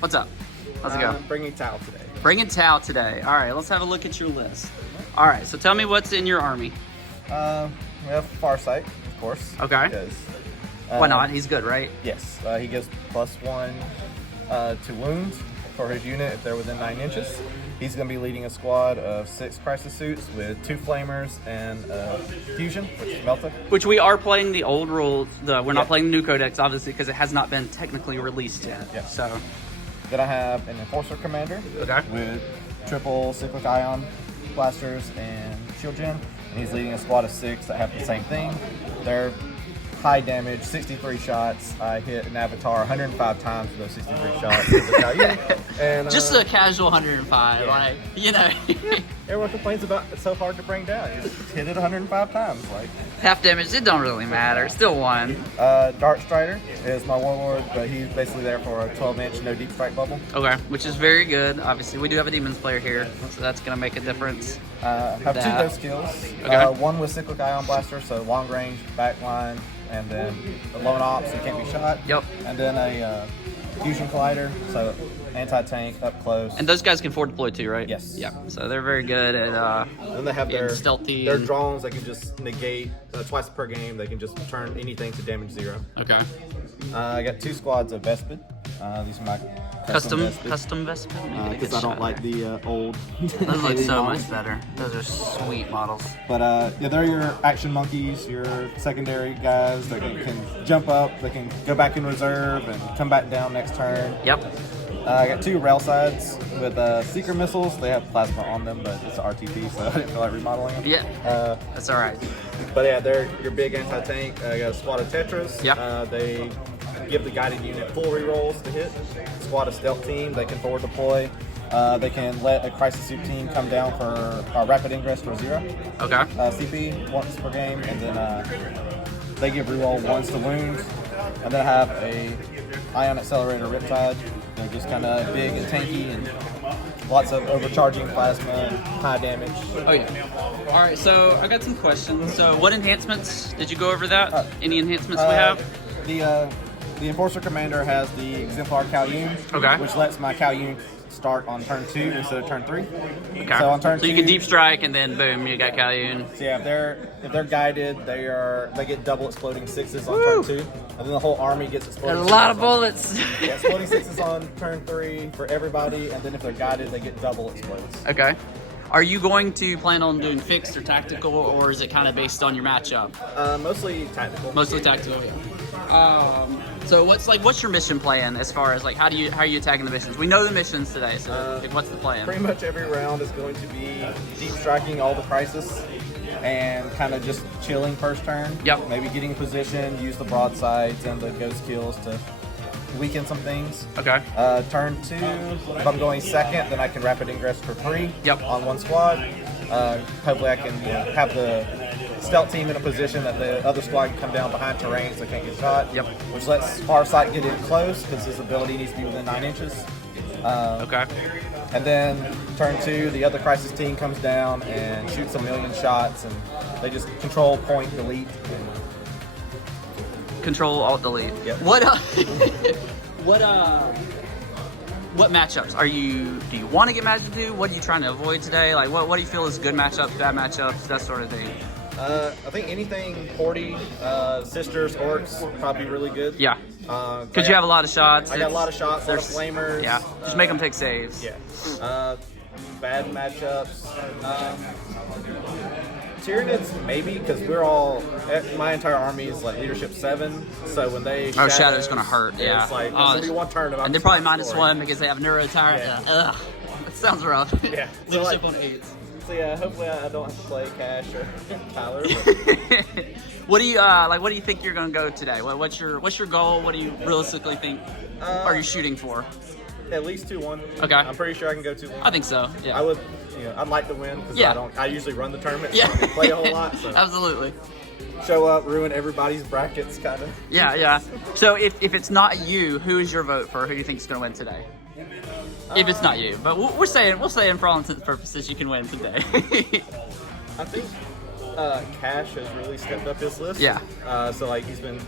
What's up? How's it go? Bringing Tau today. Bringing Tau today. All right, let's have a look at your list. All right, so tell me what's in your army. We have Farsight, of course. Okay. Because, why not? He's good, right? Yes. He gives +1 to wounds for his unit if they're within 9 inches. He's going to be leading a squad of 6 Crisis Suits with 2 Flamers and Fusion, which is Melta. Which we are playing the old rules. We're not playing the new codex, obviously, because it has not been technically released yet. Yeah. So. Then I have an Enforcer Commander with triple Cyclic Ion blasters and shield gem. And he's leading a squad of 6 that have the same thing. They're high damage, 63 shots. I hit an avatar 105 times with those 63 shots. As a Kauyon. And, just a casual 105, like, you know. Everyone complains about it's so hard to bring down. You just hit it 105 times. Like half damage, it don't really matter. Still won. Darkstrider is my Warlord, but he's basically there for a 12-inch no deep strike bubble. Okay, which is very good. Obviously, we do have a Demons player here, so that's going to make a difference. Have 2 ghost skills. Okay. One with Cyclic Ion Blaster, so long range, backline, and then a lone op, so you can't be shot. Yep. And then a Fusion Collider, so anti-tank, up close. And those guys can forward deploy too, right? Yes. Yeah. So they're very good at then they have their stealthy. Their drones, they can just negate twice per game. They can just turn anything to damage 0. Okay. I got 2 squads of Vespid. These are my custom Vespid. Because I don't like the old. Those look so much better. Those are sweet models. But yeah, they're your action monkeys, your secondary guys that can jump up, they can go back in reserve and come back down next turn. Yep. I got 2 rail sides with Seeker missiles. They have plasma on them, but it's an RTP, so I didn't feel like remodeling them. Yeah. That's all right. But yeah, they're your big anti-tank. I got a squad of Tetras. Yeah. They give the guided unit full rerolls to hit. Squad of stealth team, they can forward deploy. They can let a Crisis Suit team come down for rapid ingress for 0. Okay. CP once per game, and then they give reroll 1s to wounds. And then I have a Ion Accelerator Riptide. They're just kind of big and tanky and lots of overcharging plasma and high damage. Oh yeah. All right, so I got some questions. So what enhancements, did you go over that? Any enhancements we have? The Enforcer Commander has the Exemplar Kauyon, which lets my Kauyon start on turn 2 instead of turn 3. Okay. So on turn 2, you can deep strike and then boom, you got Kauyon. So yeah, if they're guided, they get double exploding 6s on turn 2, and then the whole army gets exploding. There's a lot of bullets. Yeah, exploding 6s on turn 3 for everybody, and then if they're guided, they get double explodes. Okay. Are you going to plan on doing fixed or tactical, or is it kind of based on your matchup? Mostly tactical. Mostly tactical, yeah. So what's your mission plan as far as how are you attacking the missions? We know the missions today, so what's the plan? Pretty much every round is going to be deep striking all the Crisis and kind of just chilling first turn. Yep. Maybe getting position, use the broadsides and the ghost kills to weaken some things. Okay. Turn 2, if I'm going second, then I can rapid ingress for 3 on 1 squad. Hopefully I can have the stealth team in a position that the other squad can come down behind terrain so they can't get shot. Yep. Which lets Farsight get in close because his ability needs to be within 9 inches. Okay. And then turn 2, the other Crisis team comes down and shoots a million shots, and they just control, point, delete. Control, alt, delete. Yep. What matchups do you want to get matched to? What are you trying to avoid today? Like what do you feel is good matchups, bad matchups, that sort of thing? I think anything 40, Sisters, Orcs, probably really good. Yeah. Because you have a lot of shots. I got a lot of shots, a lot of flamers. Yeah. Just make them take saves. Yeah. Bad matchups. Tyranids, maybe, because my entire army is like leadership 7, so when they Shadow's gonna hurt, yeah. It's like, it's gonna be 1 turn. And they're probably -1 because they have neuro tyrant. Yeah. Ugh, that sounds rough. Yeah. Leadership on 8s. So yeah, hopefully I don't have to play Cash or Tyler. What do you think you're gonna go today? What's your goal? What do you realistically think are you shooting for? At least 2-1. Okay. I'm pretty sure I can go 2-1. I think so. Yeah. I would. I'd like to win because I usually run the tournament. So I don't play a whole lot. So. Absolutely. Show up, ruin everybody's brackets, kind of. Yeah. So if it's not you, who is your vote for? Who do you think is gonna win today? If it's not you, but we're saying for all intents and purposes you can win today. I think Cash has really stepped up his list. Yeah. So like he's been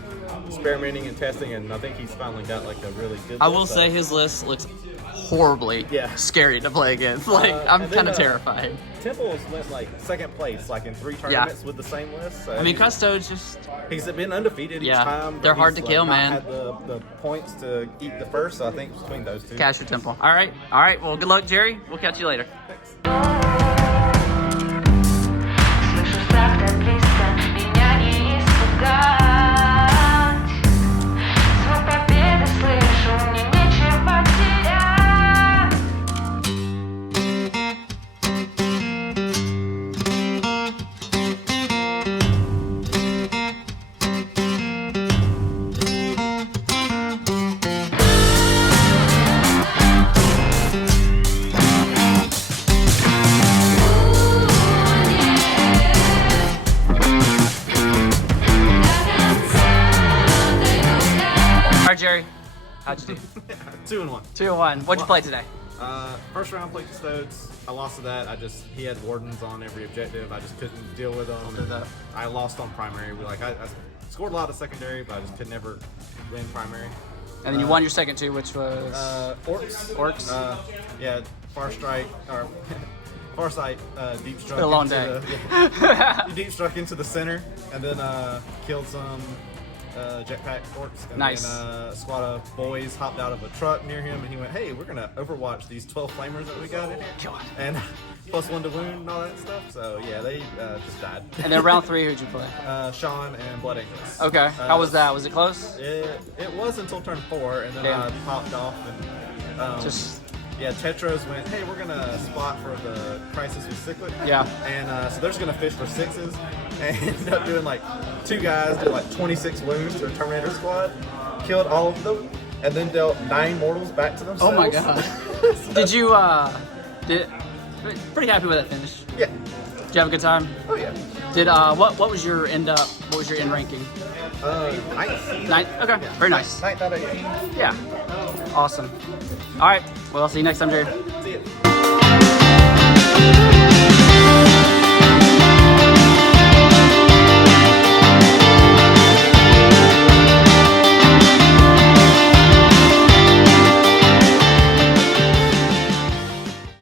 experimenting and testing, and I think he's finally got like a really good. I will say his list looks horribly scary to play against. Like I'm kind of terrified. Temple's went like second place, like in 3 tournaments with the same list. So I mean, Custo's just he's been undefeated each time. They're hard to kill, man. Had the points to eat the first, so I think between those two. Cash or Temple. All right. Well, good luck, Jerry. We'll catch you later. Слышу так близко, меня не испугать. Звук победы слышу, мне нечего терять. All right, Jerry. How'd you do? 2-1. 2-1. What'd you play today? First round played Custodes. I lost to that. He had wardens on every objective. I just couldn't deal with them. I lost on primary. I scored a lot of secondary, but I just could never win primary. And then you won your second two, which was Orcs. Yeah, Farsight or Farsight deep struck. Been a long day. Deep struck into the center, and then killed some jetpack orcs. And nice. Then a squad of boys hopped out of a truck near him, and he went, "Hey, we're gonna overwatch these 12 flamers that we got in here." God. And +1 to wound and all that stuff. So yeah, they just died. And then round 3, who'd you play? Sean and Blood Angels. Okay. How was that? Was it close? It was until turn 4, and then I popped off and yeah, Tetros went, "Hey, we're gonna spot for the Crisis with Cyclic." Yeah. And so they're just gonna fish for 6s, and ended up doing like 2 guys did like 26 wounds to a Terminator squad, killed all of them, and then dealt 9 mortals back to themselves. Oh my god. Did you pretty happy with that finish? Yeah. Did you have a good time? Oh yeah. Did what was your end ranking? 9th. 9th? Okay. Yeah. Very nice. 9th out of 18. Yeah. Awesome. All right. Well, I'll see you next time, Jerry. See ya.